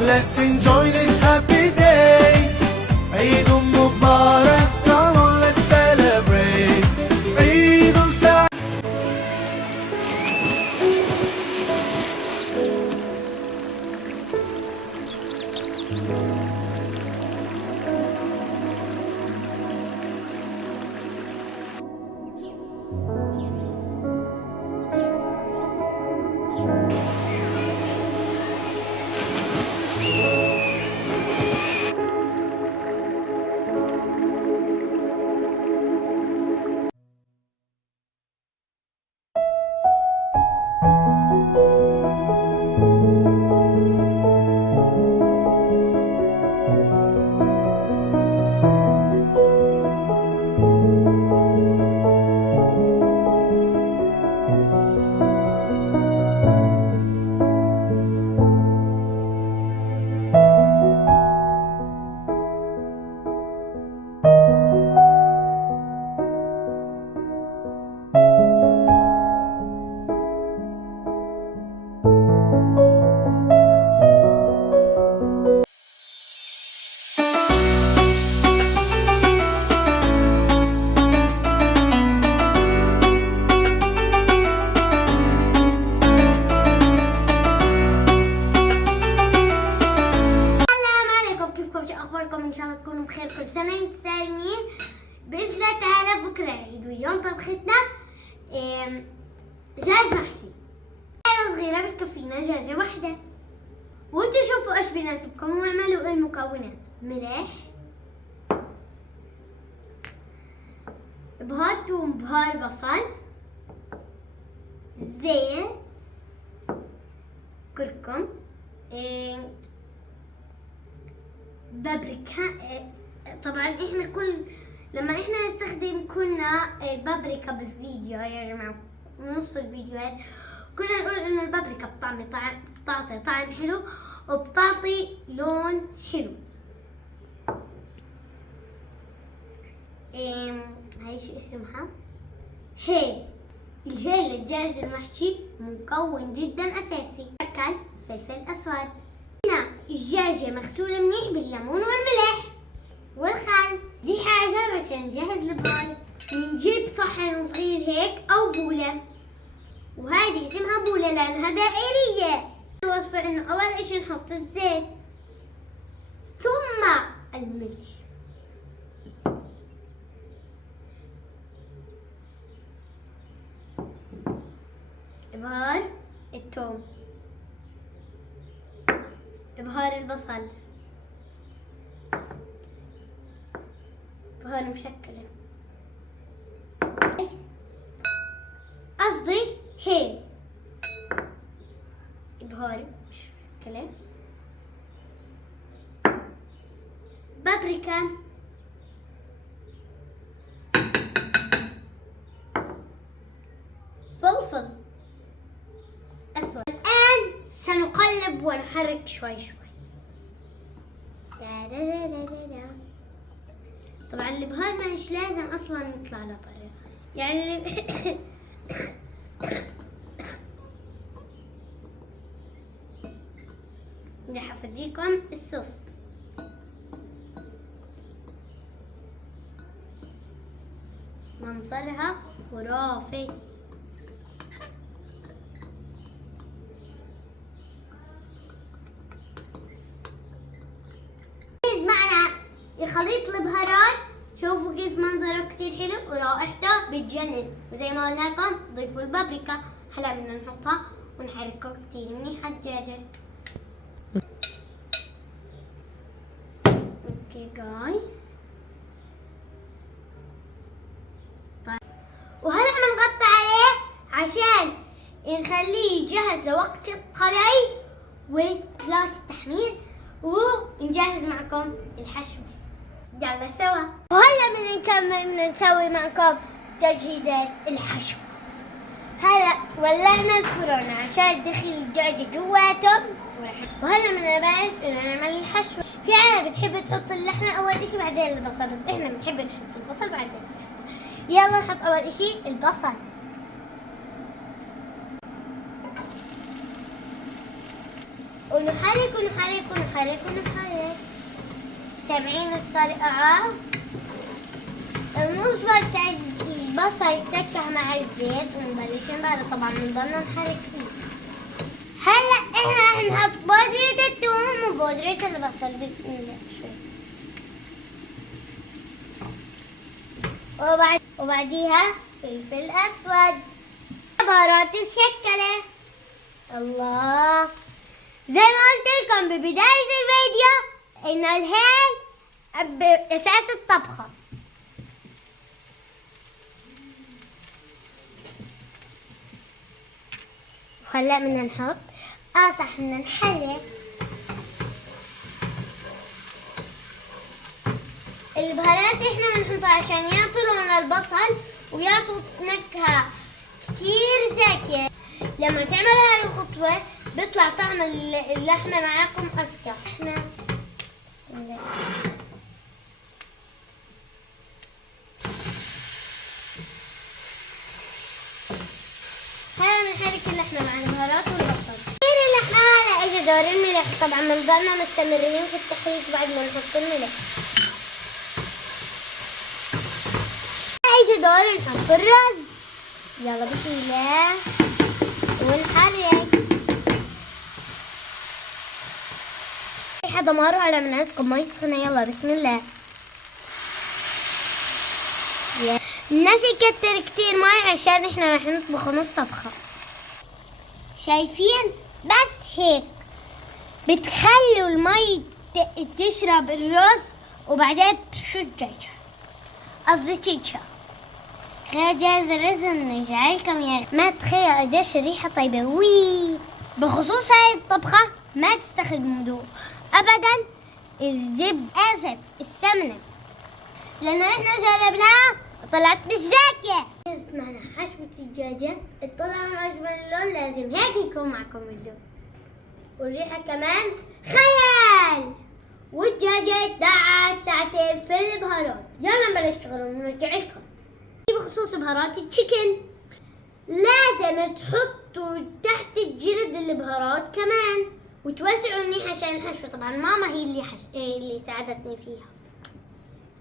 Let's enjoy this happy day. عيد مبارك. Come on, let's celebrate. عيد سعيد. أخباركم إن شاء الله تكونوا بخير. كل سنة وانتم سالمين. بإذن الله تعالى بكرة العيد واليوم طبختنا دجاج محشي. حلة صغيرة بتكفينا دجاجة واحدة. وانتوا شوفوا ايش بيناسبكم واعملوا المكونات: ملح، بهار ثوم، بهار بصل، زيت، كركم، بابريكا. طبعا احنا لما نستخدم كنا البابريكا بالفيديو يا جماعة، نص الفيديوهات كنا نقول انه البابريكا بتعطي طعم حلو وبتعطي لون حلو. هاي شو اسمها؟ هيل. الهيل الدجاج المحشي مكون جدا اساسي. اكل فلفل اسود. هنا الدجاجة مغسولة منيح بالليمون والملح والخل. دي حاجة عشان نجهز البول. نجيب صحن صغير هيك او بولة، وهذه اسمها بولة لانها دائرية. الوصفة انه اول اشي نحط الزيت ثم الملح، بهار الثوم، بهار البصل، بهار مشكلة، قصدي هيل، بهار مشكلة، بابريكا، فلفل أسود. الآن سنقلب ونحرك شوي شوي. دا دا دا دا دا دا. طبعا البهار مش لازم اصلا نطلع لبرا، يعني رح افرجيكم الصوص. منظرها خرافي. خليط البهارات شوفوا كيف منظره كتير حلو ورائحته بتجنن، وزي ما قلنا لكم ضيفوا البابريكا. هلا بدنا نحطها ونحركها كتير منيح على الدجاجة. اوكي جايز. طيب وهلا بنغطي عليه عشان نخليه جاهز لوقت القلي وثلاث التحمير، ونجهز معكم الحشو. يلا سوا. وهلا بدنا نكمل نسوي معكم تجهيزات الحشو. هلا ولعنا الفرن عشان تدخل الدجاجة جواته، وهلا بدنا نبلش انه نعمل الحشو. في عالم بتحب تحط اللحمة اول اشي بعدين البصل، بس احنا بنحب نحط البصل بعدين. يلا نحط اول اشي البصل. ونحرك ونحرك ونحرك ونحرك. سامعين الطريقة؟ نوصل البصل يتسكح مع الزيت ونبلش نبرد. طبعا بنضلنا نحرك فيه. هلا احنا رح نحط بودرة الثوم وبودرة البصل. بسم الله. شوي. وبعديها فلفل اسود. بهارات مشكلة. الله. زي ما قلت لكم ببداية الفيديو ان هاي اساس الطبخة. وهلا بدنا نحط صح بدنا نحرك البهارات. احنا بنحطها عشان يعطوا لون البصل ويعطوا نكهة كتير زاكية. لما تعمل هاي الخطوة بيطلع طعم اللحمة معاكم أذكى. احنا هلا بنحرك اللحمة مع البهارات والبصل. كثير اللحمة هلا اجى دور الملح. طبعا بنضلنا مستمرين في التحريك بعد ما نحط الملح. اجى دور نحط الرز. يلا بسم الله ونحرك. ريحة دمار على مناسكم مي سخنة. يلا بسم الله. بدناش نكتر كتير مي عشان احنا رح نطبخ نص طبخة. شايفين؟ بس هيك بتخلوا المي تشرب الرز وبعدين بتحشوا الدجاجة. قصدي تشيتشا. خلينا جاهز الرز ونرجع لكم. يا ما تخيل قديش الريحة طيبة. وي بخصوص هاي الطبخة ما تستخدموا ابدا السمنة لانه احنا جربناها طلعت مش زاكية. معنا حشوة الدجاجة. الطلع من أجمل اللون لازم هيك يكون معكم الجو. والريحة كمان خيال. والدجاجة اتدعت ساعتين في البهارات. يلا نبلش شغل ونرجع لكم. بخصوص بهارات التشيكن لازم تحطوا تحت الجلد البهارات كمان وتوسعوا منيح عشان الحشوة. طبعا ماما هي اللي ساعدتني فيها.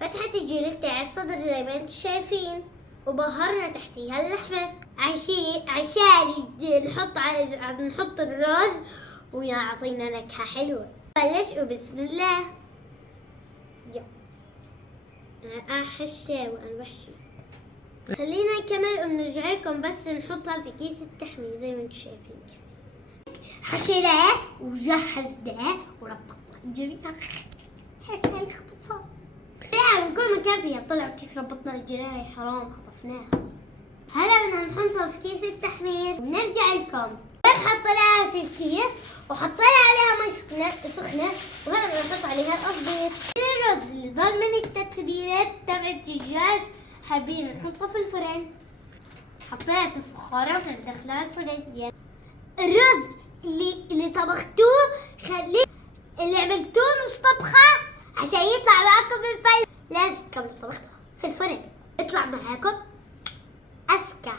فتحت الجلد تاع الصدر زي ما انتم شايفين وبهرنا تحتيها اللحمة عشان نحط الرز ويعطينا نكهة حلوة. بلش وبسم الله. انا احشي وانا بحشي. خلينا نكمل ونرجع لكم بس نحطها في كيس التحمير زي ما انتم شايفين كيف. حشيناه وجهزناه وربطنا الجريحة. حس هاي الاختفاء. لا من كل مكان فيها طلعوا كيس ربطنا الجراية. حرام خطفناها. هلا بدنا نحطها في كيس التحمير ونرجع لكم. حط لها في الكيس وحط لها عليها مي سخنة وهلا بدنا نحط عليها القصدير. الرز اللي ضل من التتبيلات تبع الدجاج حابين نحطه في الفرن. حطيناه في الفخارة وندخلها الفرن. الرز اللي طبختوه خليه اللي عملتوه نص طبخة عشان يطلع معاكم بالفرن. لازم تكملوا طبختها في الفرن يطلع معاكم أذكى.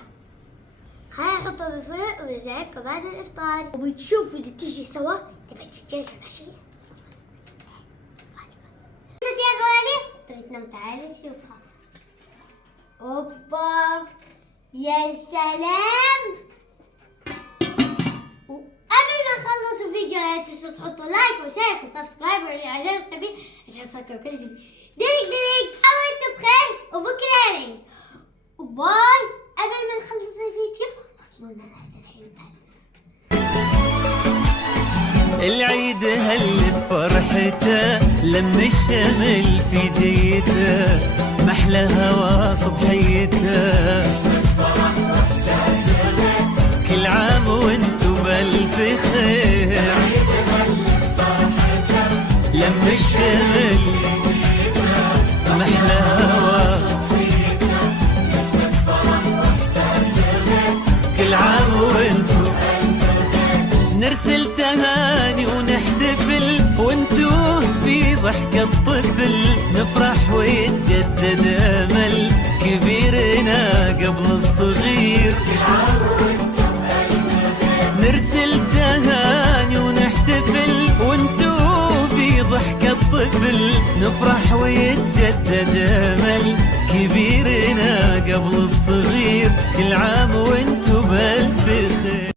خلينا نحطه بالفرن ونرجع لكم بعد الإفطار وبتشوفوا النتيجة سوا تبع الدجاجة المحشية. يا غالي طريقتنا تعالوا نشوفها. اوبا يا سلام. وقبل ما نخلص الفيديو لا تنسوا تحطوا لايك وشير وسبسكرايب وعجل التنبيه عشان يوصلكم كل جديد. ديريك وانتم بخير وبكره العيد. وباي. قبل ما نخلص الفيديو وصلونا لهذا العيد هل بفرحته لم الشمل في جيته محلى هوا صبحيته. كل عام وانتو بألف خير. لم الشمل محلى هوا. كل عام وانتو نرسل تهاني ونحتفل وانتو في ضحك الطفل. نفرح ويتجدد امل كبيرنا قبل الصغير. نرسل تهاني ونحتفل نفرح ويتجدد امل كبيرنا قبل الصغير، كل عام وانت